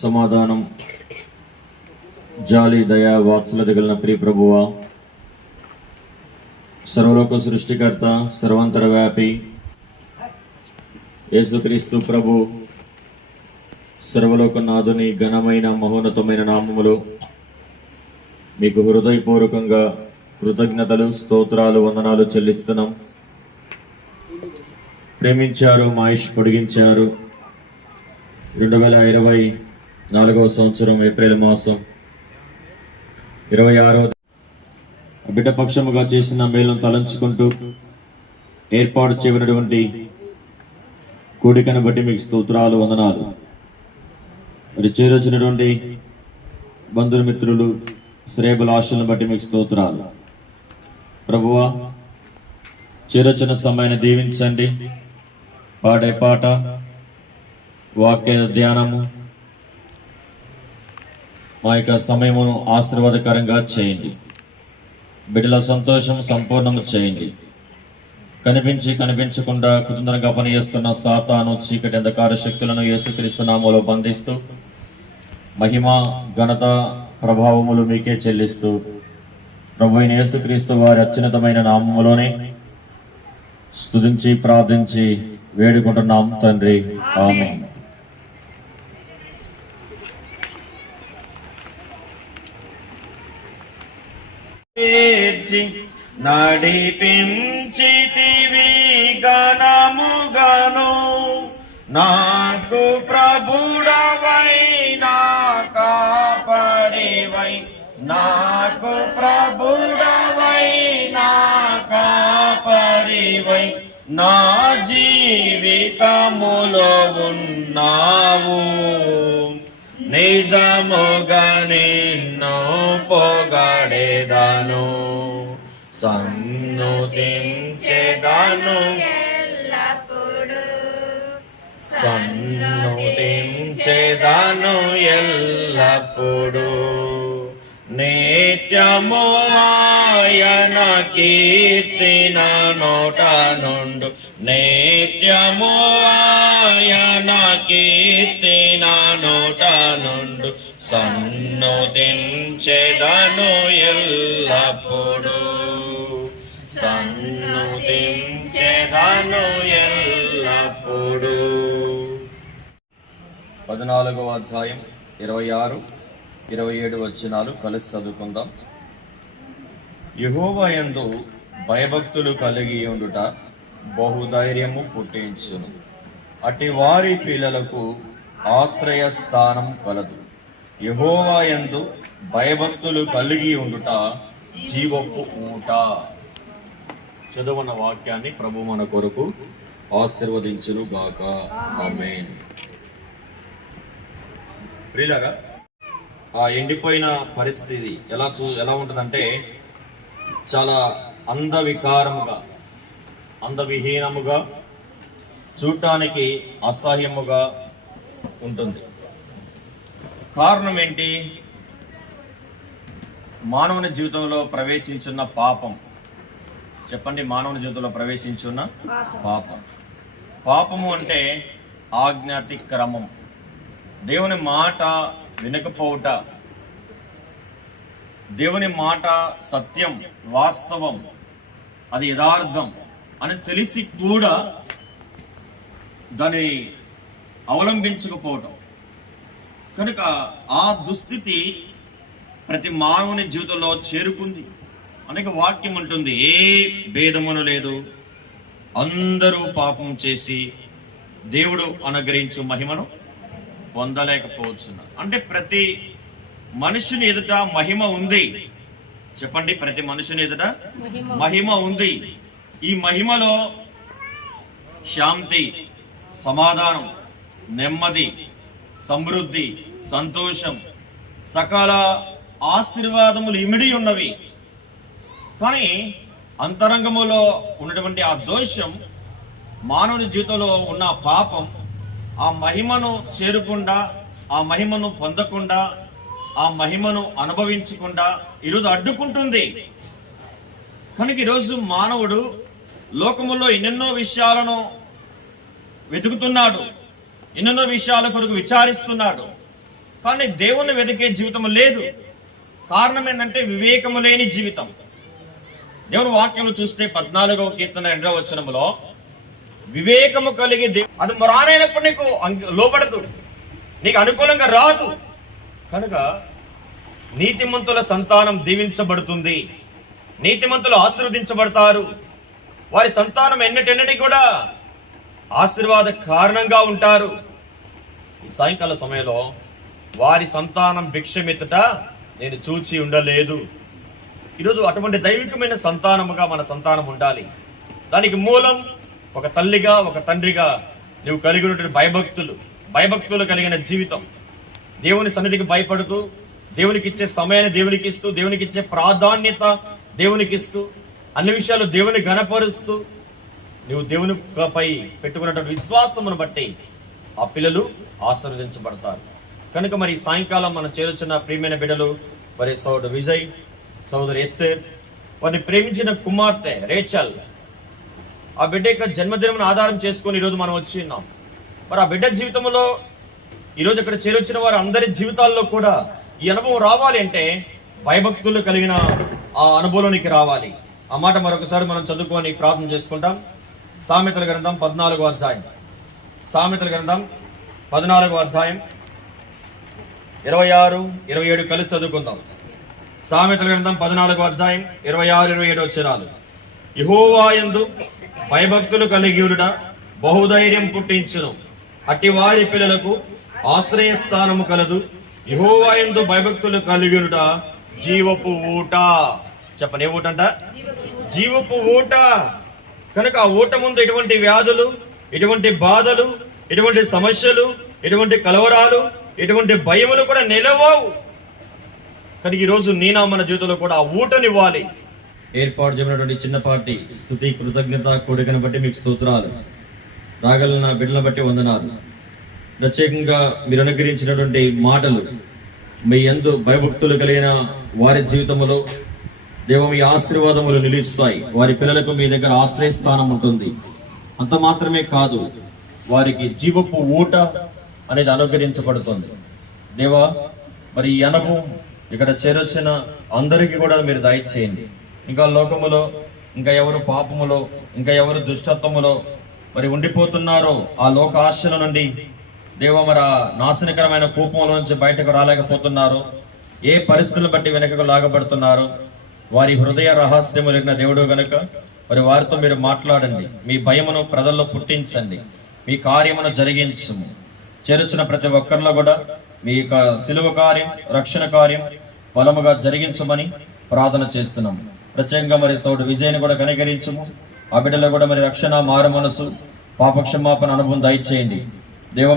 సమాధానం, జాలి, దయ, వాత్సల్యత కలిగిన ప్రియ ప్రభువా, సర్వలోక సృష్టికర్త, సర్వాంతర వ్యాపి యేసుక్రీస్తు ప్రభు సర్వలోకనాథుని ఘనమైన మహోన్నతమైన నామములో మీకు హృదయపూర్వకంగా కృతజ్ఞతలు, స్తోత్రాలు, వందనాలు చెల్లిస్తున్నాం. ప్రేమించారు, మా ఆయుష్ పొడిగించారు. 2024వ సంవత్సరం ఏప్రిల్ మాసం 26వ బిడ్డ పక్షముగా చేసిన మేలును తలంచుకుంటూ ఏర్పాటు చేయబడినటువంటి కూడికను బట్టి మీకు స్తోత్రాలు, వందనాలు. మరి చేరొచ్చినటువంటి బంధుమిత్రులు, శ్రేయభిలాషులను బట్టి మీకు స్తోత్రాలు. ప్రభువా, చేరొచ్చిన సమయాన్ని దీవించండి. పాడే పాట, వాక్య ధ్యానము మా యొక్క సమయమును ఆశీర్వాదకరంగా చేయండి. బిడ్డల సంతోషం సంపూర్ణము చేయండి. కనిపించకుండా కుతంత్రంగా పనిచేస్తున్న సాతాను, చీకటి, అంధకార శక్తులను యేసుక్రీస్తు నామములో బంధిస్తూ మహిమ, ఘనత, ప్రభావములు మీకే చెల్లిస్తూ ప్రభువైన యేసుక్రీస్తు వారి అత్యున్నతమైన నామములోనే స్తుతించి ప్రార్థించి వేడుకుంటున్నాం తండ్రి, ఆమేన్. నడిపించితివి గణముగను, నాకు ప్రభుడవై నా కాపరివై, నాకు ప్రభుడవై నా కాపరివై, నా జీవితములో ఉన్నావు. నిజముగా నిన్ను పొగడెదను, సన్నుతించెదను ఎల్లప్పుడు, సన్నుతించెదను ఎల్లప్పుడు. నిత్యము ఆయన కీర్తి నా నోట నుండు, నిత్యము ఆయన కీర్తి నా నోట నుండు. సన్నుతించెదను ఎల్లప్పుడు, సన్నుతించెదను ఎల్లప్పుడు. 14వ అధ్యాయం 26, 27 వచనాలు కలిసి చదువుకుందాం. యెహోవా యందు భయభక్తులు కలిగి ఉండుట బహుధైర్యము పుట్టించును, అట్టి వారి పిల్లలకు ఆశ్రయ స్థానం కలదు. యెహోవా యందు భయభక్తులు కలిగి ఉండుట జీవపు ఊట. చదువున్న వాక్యాన్ని ప్రభు మన కొరకు ఆశీర్వదించును గాక, ఆమేన్. ప్రియులారా, ఆ ఎండిపోయిన పరిస్థితి ఎలా ఉంటుందంటే చాలా అందవికారముగా, అందవిహీనముగా, చూడటానికి అసహ్యముగా ఉంటుంది. కారణం ఏంటి? మానవుని జీవితంలో ప్రవేశించున్న పాపం. చెప్పండి, మానవుని జీవితంలో ప్రవేశించున్న పాపం. పాపము అంటే ఆజ్ఞాతిక్రమం, దేవుని మాట వినకపోవుట, దేవుని మాట సత్యం, వాస్తవం, అది యథార్థం అని తెలిసి కూడా దాన్ని అవలంబించకపోవటం. కనుక ఆ దుస్థితి ప్రతి మానవుని జీవితంలో చేరుకుంది. అనేక వాక్యం ఉంటుంది, ఏ భేదమును లేదు, అందరూ పాపం చేసి దేవుడు అనుగ్రహించు మహిమను పొందలేకపోతున్నారు. అంటే ప్రతి మనుషుని ఎదుట మహిమ ఉంది. చెప్పండి, ప్రతి మనుషుని ఎదుట మహిమ ఉంది. ఈ మహిమలో శాంతి, సమాధానం, నెమ్మది, సమృద్ధి, సంతోషం, సకల ఆశీర్వాదములు ఇమిడి ఉన్నవి. కానీ అంతరంగములో ఉన్నటువంటి ఆ దోషం, మానవుని జీవితంలో ఉన్న పాపం ఆ మహిమను చేరకుండా, ఆ మహిమను పొందకుండా, ఆ మహిమను అనుభవించకుండా ఈరోజు అడ్డుకుంటుంది. కనుక ఈరోజు మానవుడు లోకములో ఎన్నెన్నో విషయాలను వెతుకుతున్నాడు, ఎన్నెన్నో విషయాల కొరకు విచారిస్తున్నాడు. కానీ దేవుణ్ణి వెతికే జీవితం లేదు. కారణం ఏంటంటే వివేకము లేని జీవితం. దేవుని వాక్యంలో చూస్తే 14వ కీర్తన 2వ వచనములో వివేకము కలిగి అది రానైనప్పుడు నీకు లోబడదు, నీకు అనుకూలంగా రాదు. కనుక నీతిమంతుల సంతానం దీవించబడుతుంది, నీతిమంతులు ఆశీర్వదించబడతారు. వారి సంతానం ఎన్నటెన్నటి కూడా ఆశీర్వాద కారణంగా ఉంటారు. ఈ సాయంకాల సమయంలో వారి సంతానం భిక్షమెత్తుట నేను చూచి ఉండలేదు. ఈరోజు అటువంటి దైవికమైన సంతానముగా మన సంతానం ఉండాలి. దానికి మూలం ఒక తల్లిగా ఒక తండ్రిగా నువ్వు కలిగి ఉన్నటువంటి భయభక్తులు కలిగిన జీవితం. దేవుని సన్నిధికి భయపడుతూ, దేవునికి ఇచ్చే సమయాన్ని దేవునికి ఇస్తూ, దేవునికి ఇచ్చే ప్రాధాన్యత దేవునికి ఇస్తూ, అన్ని విషయాలు దేవుని గణపరుస్తూ, నువ్వు దేవునిపై పెట్టుకున్నటువంటి విశ్వాసమును బట్టి ఆ పిల్లలు ఆశీర్వదించబడతారు. కనుక మరి సాయంకాలం మనం చేరుచున్న ప్రియమైన బిడ్డలు మరి సోదరుడు విజయ్, సోదరు ఎస్తేర్, వారిని ప్రేమించిన కుమార్తె రేచల్, ఆ బిడ్డ యొక్క జన్మదినం ఆధారం చేసుకొని ఈరోజు మనం వచ్చి ఉన్నాం. మరి ఆ బిడ్డ జీవితంలో ఈరోజు ఇక్కడ చేరొచ్చిన వారు అందరి జీవితాల్లో కూడా ఈ అనుభవం రావాలి అంటే భయభక్తులు కలిగిన ఆ అనుభవంలోనికి రావాలి. ఆ మాట మరొకసారి మనం చదువుకొని ప్రార్థన చేసుకుంటాం. సామెతల గ్రంథం 14వ అధ్యాయం, సామెతల గ్రంథం 14వ అధ్యాయం 26, 27 కలిసి చదువుకుందాం. సామెతల గ్రంథం 14వ అధ్యాయం 26, 27 వచనాలు. యెహోవా యందు భయభక్తులు కలిగియుట బహుధైర్యం పుట్టించును, అట్టి వారి పిల్లలకు ఆశ్రయస్థానము కలదు. యెహోవా యందు భయభక్తులు కలిగియుట జీవపు ఊట. చెప్పండి, ఏ ఊట అంట? జీవపు ఊట. కనుక ఆ ఊట ముందు ఎటువంటి వ్యాధులు, ఎటువంటి బాధలు, ఎటువంటి సమస్యలు, ఎటువంటి కలవరాలు, ఎటువంటి భయములు కూడా నిలవవు. కనుక ఈరోజు మన జీవితంలో కూడా ఆ ఊటనివ్వాలి. ఏర్పాటు చేయబడినటువంటి చిన్నపాటి స్తుతి కృతజ్ఞత కోరికను బట్టి మీకు స్తోత్రాలు, రాగలన బిడ్డలను బట్టి వందనాలు. ప్రత్యేకంగా మీరు అనుగ్రహించినటువంటి మాటలు మీ యందు భయభక్తులు కలిగిన వారి జీవితంలో దేవ మీ ఆశీర్వాదములు నిలుస్తాయి. వారి పిల్లలకు మీ దగ్గర ఆశ్రయస్థానం ఉంటుంది. అంత మాత్రమే కాదు, వారికి జీవపు ఊట అనేది అనుగ్రహించబడుతుంది. దేవా, మరి ఈ అనుభవం ఇక్కడ చేరొచ్చిన అందరికీ కూడా మీరు దయచేయండి. ఇంకా లోకములో ఇంకా ఎవరు పాపములో, ఇంకా ఎవరు దుష్టత్వములో మరి ఉండిపోతున్నారో ఆ లోక ఆశల నుండి దేవ మరి ఆ నాశనకరమైన కోపంలో నుంచి బయటకు రాలేకపోతున్నారు, ఏ పరిస్థితులను బట్టి వెనకకు లాగబడుతున్నారు, వారి హృదయ రహస్యములు ఎరిగిన దేవుడు గనుక మరి వారితో మీరు మాట్లాడండి. మీ భయమును ప్రజల్లో పుట్టించండి, మీ కార్యమును జరిగించము. చేరుచిన ప్రతి ఒక్కరిలో కూడా మీ యొక్క సిలువ కార్యం, రక్షణ కార్యం బలముగా జరిగించమని ప్రార్థన చేస్తున్నాం. ప్రత్యేకంగా మరి సోదరుడు విజయ్ని కూడా కనికరించము. ఆ బిడ్డలో కూడా మరి రక్షణ, మారు మనసు, పాపక్షమాపణ అనుభవం దయచేయండి. దేవ